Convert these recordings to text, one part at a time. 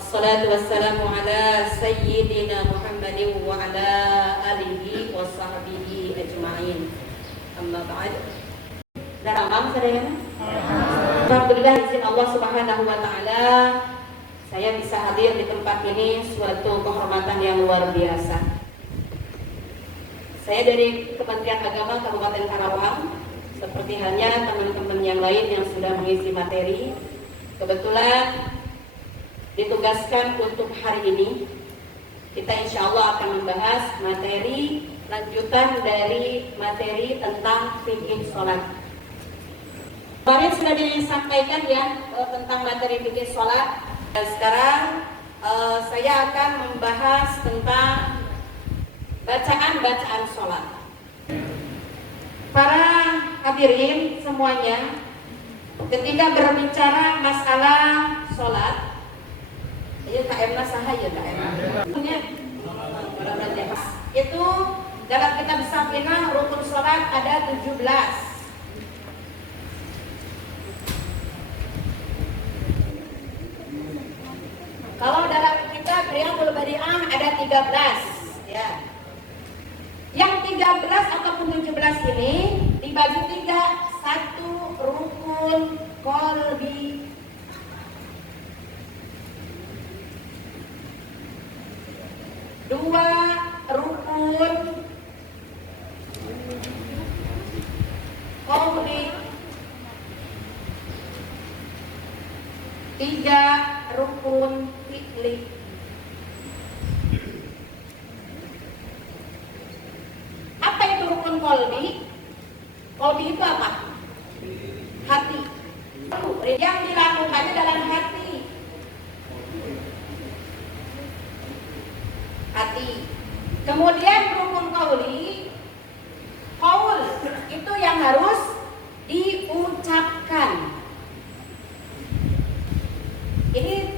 Assalatu wassalamu ala sayyidina Muhammadin wa ala alihi wa sahbihi ajma'in. Amma ba'd. Dalam sadayana. Alhamdulillah, izin Allah Subhanahu wa taala saya bisa hadir di tempat ini suatu kehormatan yang luar biasa. Saya dari Kementerian Agama Kabupaten Karawang, seperti halnya teman-teman yang lain yang sudah mengisi materi, kebetulan ditugaskan untuk hari ini. Kita insya Allah akan membahas materi lanjutan dari materi tentang fikih sholat. Kemarin sudah disampaikan ya tentang materi fikih sholat. Sekarang saya akan membahas tentang bacaan-bacaan sholat. Para hadirin semuanya, ketika berbicara masalah sholat, ya KM-na saha ya itu dalam kitab Safinah rukun sholat ada 17. Kalau dalam kitab Riyadhul Badi'ah ada 13 ya. Yang 13 ataupun 17 ini dibagi 3. 1 rukun qalbi, 2 rukun qawli, 3 rukun fi'li. Apa itu rukun qalbi? Qalbi itu apa? Hati. Yang dilakukannya dalam hati. Kemudian rukun qauli, qaul itu yang harus diucapkan. Ini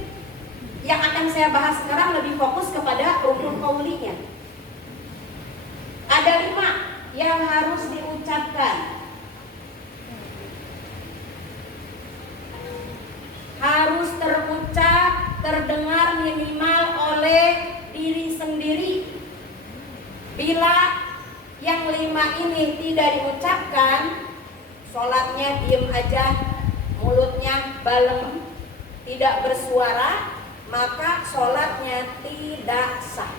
yang akan saya bahas sekarang lebih fokus kepada rukun qaulinya. Ada 5 yang harus diucapkan. Harus terucap, terdengar minimal oleh diri sendiri. Bila yang 5 ini tidak diucapkan, sholatnya diem aja, mulutnya balem, tidak bersuara, maka sholatnya tidak sah.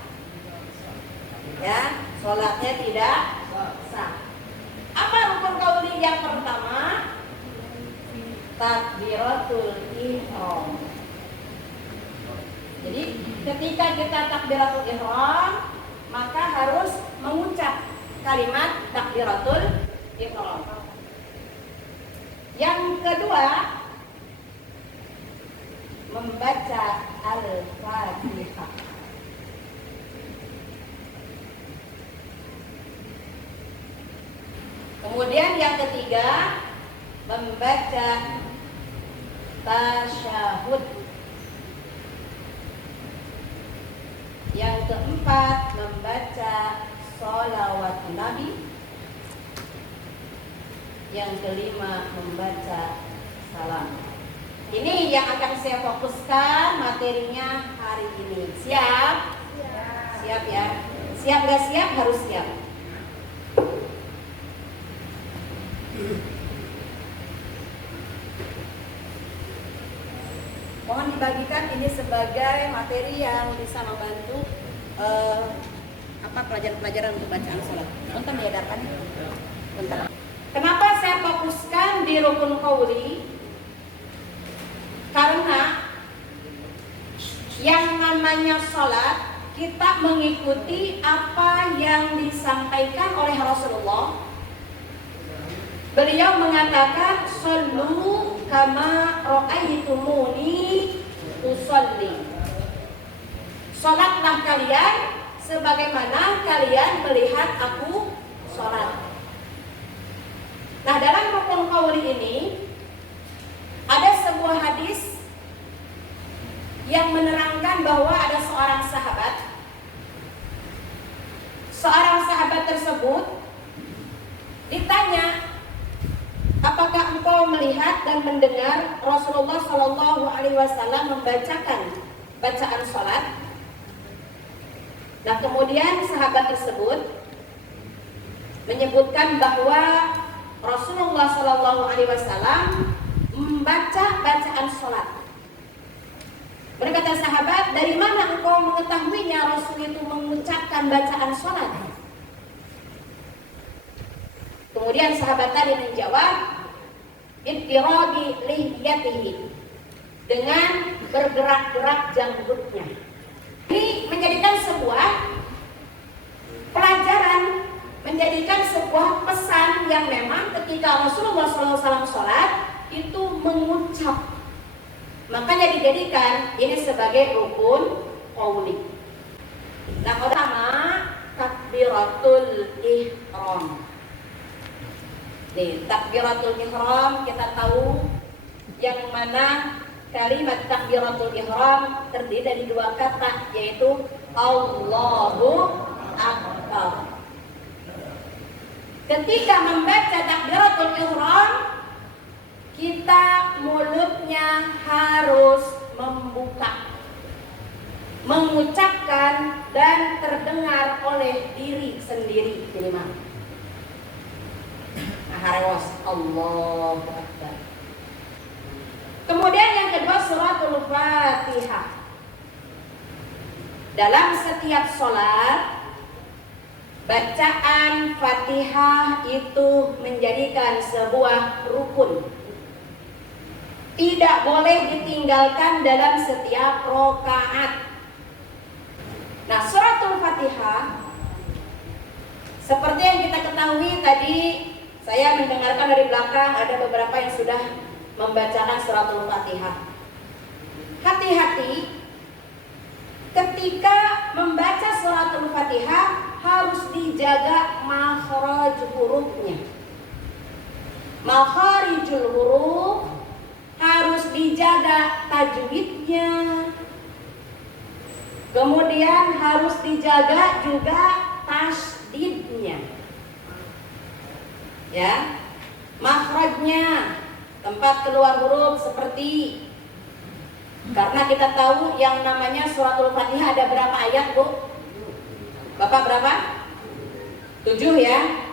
Ya, sholatnya tidak sah. Apa rukun qauli yang pertama? Takbiratul ihram. Jadi ketika kita takbiratul ihram, maka harus mengucap kalimat takbiratul ihram. Yang kedua, membaca Al-Fatihah. Kemudian yang ketiga, membaca tasyahud. Yang keempat, membaca sholawat Nabi. Yang kelima, membaca salam. Ini yang akan saya fokuskan materinya hari ini. Siap? Siap ya? Siap gak siap? Harus siap. Mohon dibagikan ini sebagai materi yang bisa membantu pelajaran-pelajaran untuk bacaan sholat. Untuk diedarkan. Bentar. Kenapa saya fokuskan di rukun qauli? Karena yang namanya sholat, kita mengikuti apa yang disampaikan oleh Rasulullah. Beliau mengatakan, "Shollu kama ra'aitumuni usolli." Sholatlah kalian sebagaimana kalian melihat aku sholat. Nah, dalam rukun qauli ini ada sebuah hadis yang menerangkan bahwa ada seorang sahabat tersebut ditanya, apakah engkau melihat dan mendengar Rasulullah SAW membacakan bacaan sholat. Nah, kemudian sahabat tersebut menyebutkan bahwa Rasulullah Shallallahu Alaihi Wasallam membaca bacaan sholat. Berkata sahabat, dari mana engkau mengetahuinya Rasul itu mengucapkan bacaan sholat? Kemudian sahabat tadi menjawab, ittirabi lihiyatihi, dengan bergerak-gerak janggutnya. Ini menjadikan sebuah pelajaran, menjadikan sebuah pesan yang memang ketika Rasulullah SAW sholat itu mengucap. Makanya dijadikan ini sebagai rukun qauli. Nah, pertama takbiratul ihram. Nih, takbiratul ihram kita tahu yang mana kalimat takbiratul ihram terdiri dari dua kata, yaitu Allahu Akbar. Ketika membaca takbiratul ihram, kita mulutnya harus membuka, mengucapkan dan terdengar oleh diri sendiri minimal. Harus Allahu Akbar. Kemudian yang kedua suratul Fatihah. Dalam setiap sholat, bacaan Fatihah itu menjadikan sebuah rukun. Tidak boleh ditinggalkan dalam setiap rakaat. Nah, suratul Fatihah seperti yang kita ketahui tadi, saya mendengarkan dari belakang ada beberapa yang sudah membacakan suratul Fatihah. Hati-hati ketika membaca suratul Fatihah, harus dijaga makhraj hurufnya. Makharijul huruf harus dijaga tajwidnya. Kemudian harus dijaga juga tasdidnya. Ya, makhrajnya, tempat keluar huruf seperti, karena kita tahu yang namanya suratul Fatihah ada berapa ayat, Bu? Bapak berapa? 7 ya.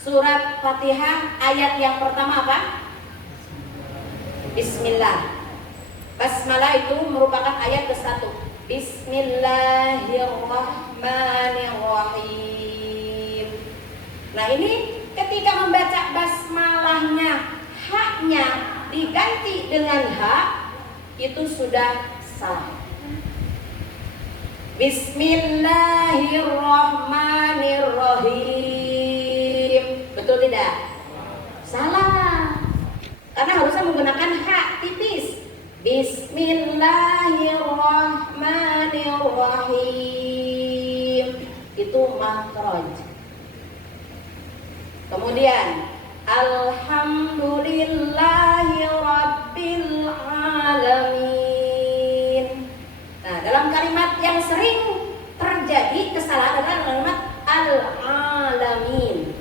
Surat Fatihah ayat yang pertama apa? Bismillah. Basmalah itu merupakan ayat ke-1. Bismillahirrahmanirrahim. Nah, ini ketika membaca basmalahnya, haknya diganti dengan hak, itu sudah salah. Bismillahirrahmanirrahim. Betul tidak? Salah. Karena harusnya menggunakan hak tipis. Bismillahirrahmanirrahim. Itu makhraj. Kemudian alhamdulillahi rabbil alamin. Nah, dalam kalimat yang sering terjadi kesalahan adalah kalimat al-alamin.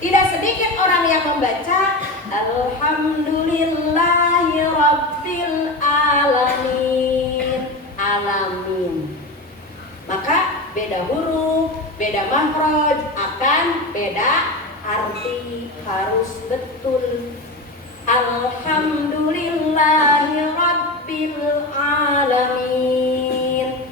Tidak sedikit orang yang membaca alhamdulillahi rabbil alamin, alamin. Maka beda huruf, beda makhraj, akan beda arti. Harus betul. Alhamdulillahi rabbil alamin.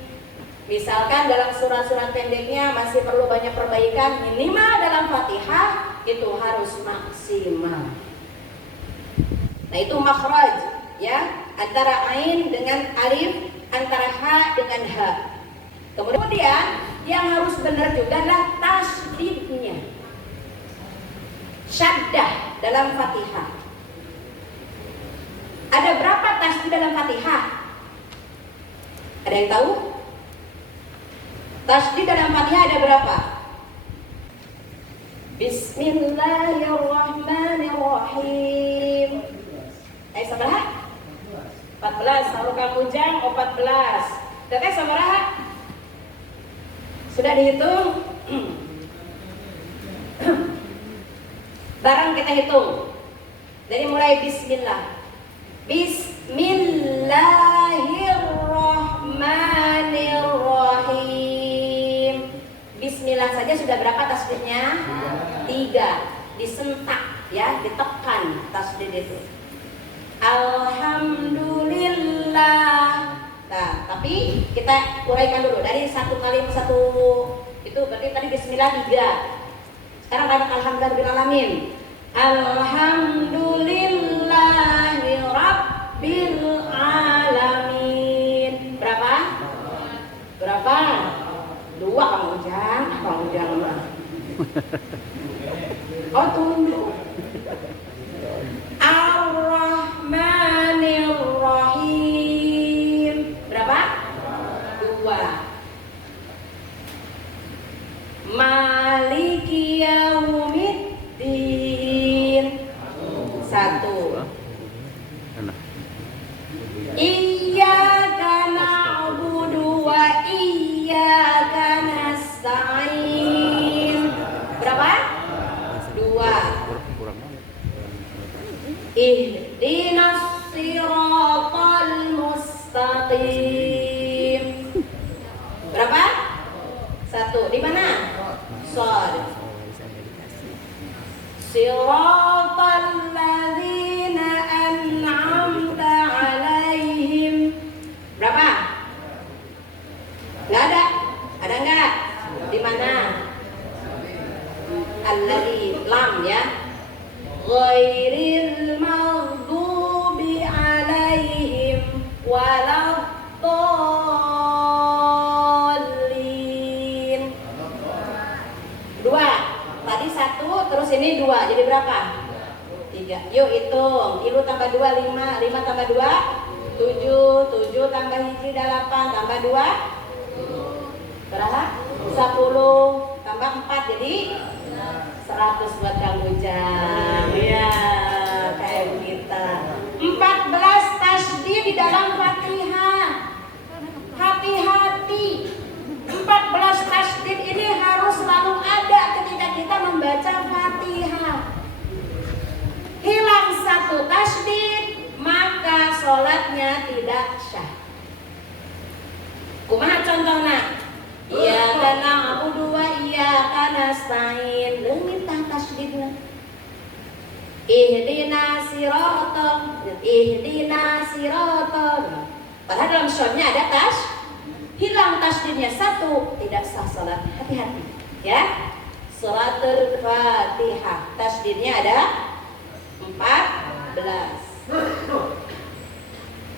Misalkan dalam surat-surat pendeknya masih perlu banyak perbaikan, minimal dalam Fatihah itu harus maksimal. Nah, itu makhraj, ya, antara ain dengan alif, antara ha dengan ha. Kemudian yang harus benar juga adalah tasdidnya. Syaddah dalam Fatihah. Ada berapa tasdid dalam Fatihah? Ada yang tahu? Tasdid dalam Fatihah ada berapa? Bismillahirrahmanirrahim. Ayat sabaraha? 14. Kalau kamu jang 14. Teteh sabaraha? Sudah dihitung? Barang kita hitung. Dari mulai bismillah. Bismillahirrahmanirrahim. itu. Alhamdulillah. Nah, tapi kita uraikan dulu dari satu kalimat satu itu berarti tadi bismillah 3. Sekarang ada alhamdulillahirabbil alhamdulillahi rabbil alamin. Berapa? 2 kamu jangan. Oh, tunduk. Ar-Rahmanir Rahim. Berapa? 2. Maliki Yaumiddin. 1. Iyyaka na'budu wa iyyaka nasta'in. Berapa? 2. Ihdinas siratal mustaqim. Berapa? 1. Di mana? Shad. Siratal ladzina an'amta 'alaihim. Berapa? Enggak ada. Ada enggak? Di mana? Alladzi lam ya. Ghairil maghdubi 'alaihim waladdallin. 2. Tadi 1 terus ini 2. Jadi berapa? 3. Yuk hitung. Ilu tambah 2 5, 5 tambah 2 7, 7 tambah 1 8 tambah 2 berapa? 10 tambah 4 jadi 100 buat Kang Ujang. Ya, kayak kita. 14 tasydid di dalam Fatihah. Hati-hati. 14 tasydid ini harus selalu ada ketika kita membaca Fatihah. Hilang 1 tasydid, maka sholatnya tidak syah. Kumaha contohna? Iyyaka na'budu wa iyyaka nasta'in. Leungit tah tasydidna. Ihdinas siratal. Padahal dalam syadnya ada hilang tasydidnya 1, tidak sah salat. Hati-hati ya. Suratul Fatihah tasydidnya ada 14.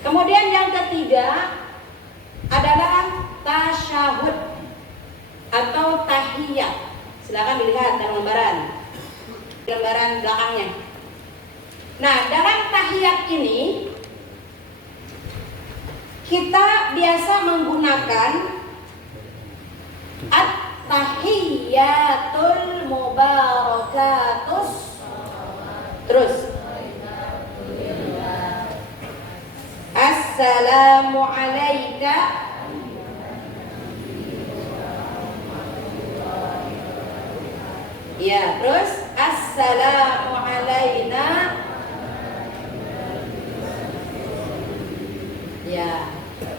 Kemudian yang ketiga adalah tasyahud atau tahiyat. Silakan dilihat dalam lembaran belakangnya. Nah, dalam tahiyat ini kita biasa menggunakan at-tahiyyatul mubarakatus. Terus assalamu alayka ya, terus assalamu alayna ya,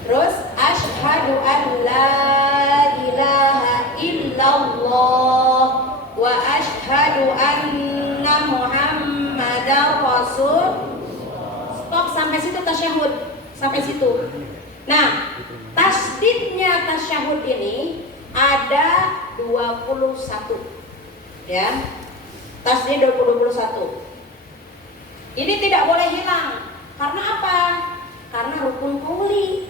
terus asyhadu an la ilaha illallah wa asyhadu anna muhammadar rasul. Stop sampai situ tasyahud, sampai situ. Nah, tasydidnya tasyahud ini ada 21. Ya, tasydid 21. Ini tidak boleh hilang. Karena apa? Karena rukun qauli.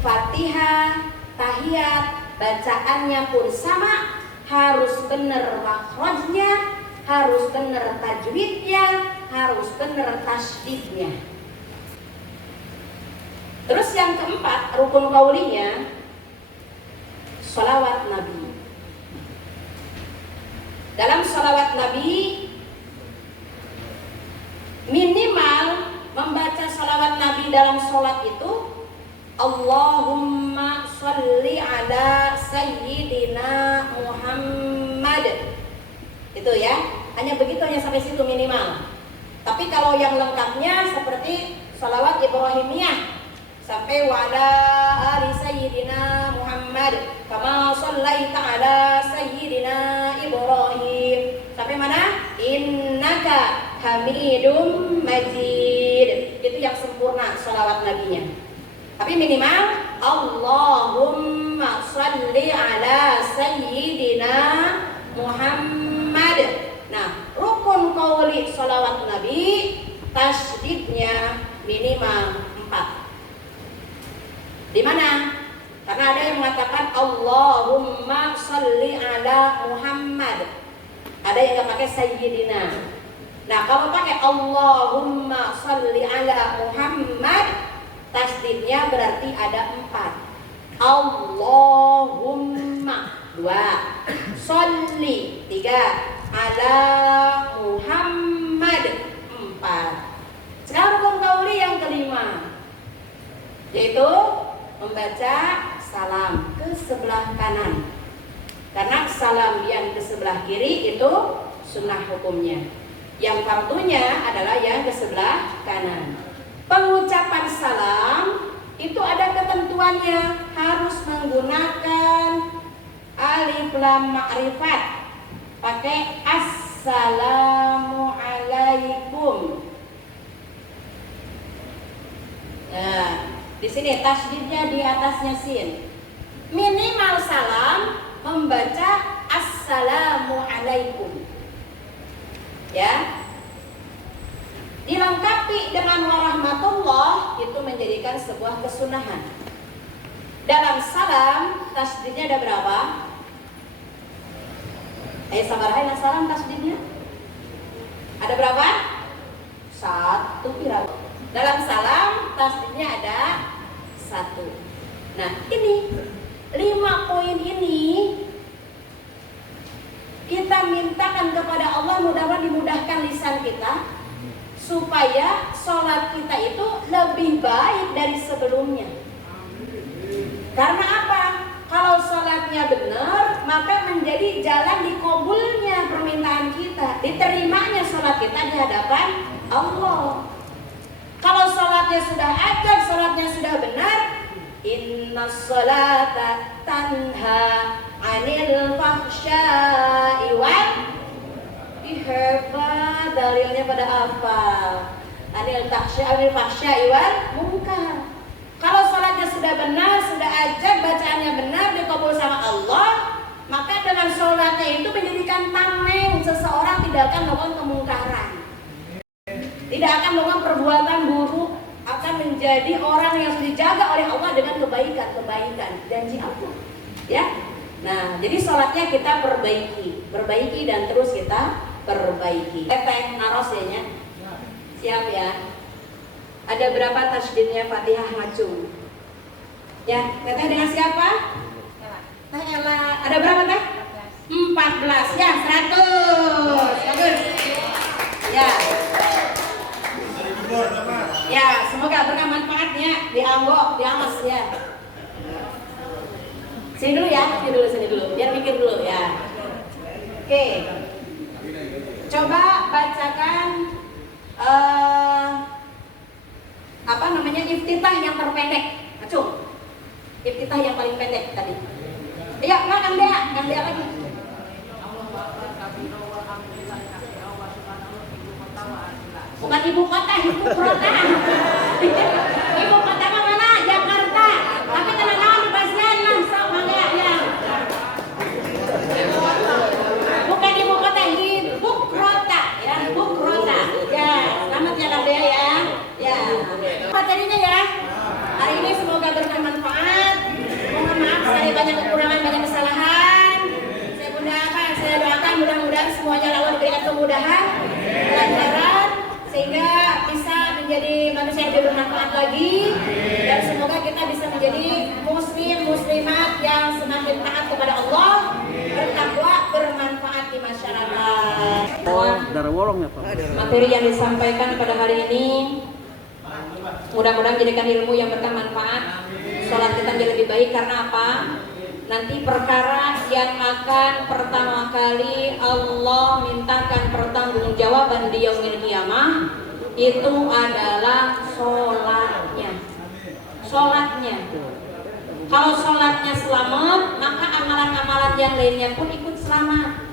Fatihah, tahiyat, bacaannya pun sama, harus benar makhrajnya, harus benar tajwidnya, harus benar tasydidnya. Terus yang keempat, rukun qaulinya sholawat Nabi. Dalam sholawat Nabi minimal membaca sholawat Nabi dalam sholat itu Allahumma sholli ala sayyidina Muhammad. Itu ya, hanya begitu, hanya sampai situ minimal. Tapi kalau yang lengkapnya seperti sholawat Ibrahimiyah sampai wa ala ali sayyidina Muhammad kama shallaita ala sayyidina Ibrahim sampai mana? Innaka Hamidum Majid. Itu yang sempurna sholawat nabinya. Tapi minimal Allahumma sholli ala sayyidina Muhammad. Nah, rukun qauli sholawat nabi tasydidnya minimal 4. Di mana? Karena ada yang mengatakan Allahumma sholli ala Muhammad. Ada yang nggak pakai sayyidina. Nah, kalau pakai Allahumma sholli ala Muhammad, tasdidnya berarti ada 4. Allahumma 2, sholli 3, ala Muhammad 4. Sekarang rukun qauli yang kelima, yaitu membaca salam ke sebelah kanan. Karena salam yang ke sebelah kiri itu sunnah hukumnya. Yang fardunya adalah yang ke sebelah kanan. Pengucapan salam itu ada ketentuannya, harus menggunakan alif lam ma'rifat, pakai assalamu alaikum. Nah, di sini tasydidnya di atasnya sin. Minimal salam membaca assalamu alaikum. Ya, dilengkapi dengan warahmatullah itu menjadikan sebuah kesunahan. Dalam salam tasydidnya ada berapa? Ayo sabarain salam tasydidnya. Ada berapa? 1 kira. Dalam salam tasydidnya ada 1. Nah, ini 5 poin ini kita mintakan kepada Allah, mudah-mudahan dimudahkan lisan kita supaya sholat kita itu lebih baik dari sebelumnya. Karena apa? Kalau sholatnya benar, maka menjadi jalan dikabulnya permintaan kita, diterimanya sholat kita di hadapan Allah. Kalau sholatnya sudah ajab, sholatnya sudah benar, inna sholata tanha anil fahsya'i wal ihfa. Dalilnya pada apa? Anil fahsya'i wal munkar. Kalau sholatnya sudah benar, sudah ajab, bacaannya benar, dikabul sama Allah, maka dengan sholatnya itu menjadikan tameng seseorang tidak akan melakukan kemungkaran, tidak akan melakukan perbuatan buruk, akan menjadi orang yang dijaga oleh Allah dengan kebaikan janji Allah. Ya. Nah, jadi sholatnya kita perbaiki dan terus kita perbaiki. Teteh naros ya. Siap ya. Ada berapa tasydidnya Fatihah Macung? Ya, teteh dengan siapa? Teh Ella. Ada berapa teh? 14. Ya, 100. Bagus. Ya. Ya, semoga berkah manfaatnya di Ambo, di Amas ya. Sini dulu, biar mikir dulu ya. Oke. Coba bacakan iftitah yang terpendek. Acung. Iftitah yang paling pendek tadi. Iya, Kang Dea lagi. Bukan ibu kota, ibu kota. Ibu kota mana? Jakarta. Tapi tenang di Basian lah, sama ya. Bukan ibu kota, ibu kota ya, ibu kota. Ya, selamat ya Kang Dea ya. Ya. Materinya ya. Hari ini semoga bermanfaat. Mohon maaf sekali banyak kekurangan, banyak kesalahan. Saya doakan mudah-mudahan semuanya Allah diberikan kemudahan, kelancaran, sehingga bisa menjadi manusia yang lebih bermanfaat lagi, dan semoga kita bisa menjadi muslimat yang semakin taat kepada Allah, bertakwa, bermanfaat di masyarakat. Materi yang disampaikan pada hari ini mudah-mudahan menjadikan ilmu yang bermanfaat. Sholat kita menjadi lebih baik karena apa? Nanti perkara yang akan pertama kali Allah mintakan pertanggungjawaban di yaumil qiyamah itu adalah sholatnya. Kalau sholatnya selamat, maka amalan-amalan yang lainnya pun ikut selamat.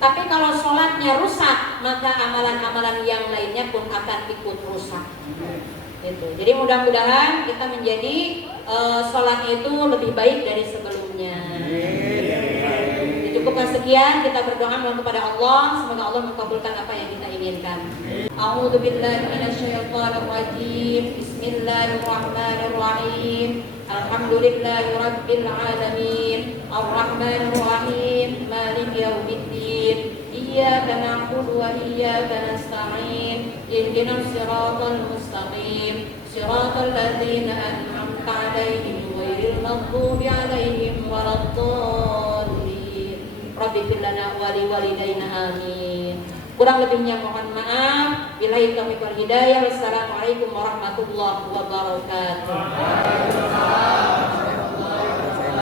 Tapi kalau sholatnya rusak, maka amalan-amalan yang lainnya pun akan ikut rusak. Gitu. Jadi mudah-mudahan kita menjadi sholatnya itu lebih baik dari sebelumnya. Cukupkan sekian, kita berdoa mohon kepada Allah, semoga Allah mengabulkan apa yang kita inginkan. A'udzu billahi minasyaitonir rajim. Bismillahirrahmanirrahim. Alhamdulillahi rabbil alamin. Arrahmanir rahim. Maliki yaumiddin. Iyyaka na'budu wa iyyaka nasta'in. Ihdinas siratal mustaqim. Siratal ladzina an'amta 'alaihim ghairil maghdubi 'alaihim waladdallin. Rabbi fir lana wa li walidayna amin. Kurang lebihnya mohon maaf. Billahi taufiq wal hidayah. Wassalamualaikum warahmatullahi wabarakatuh.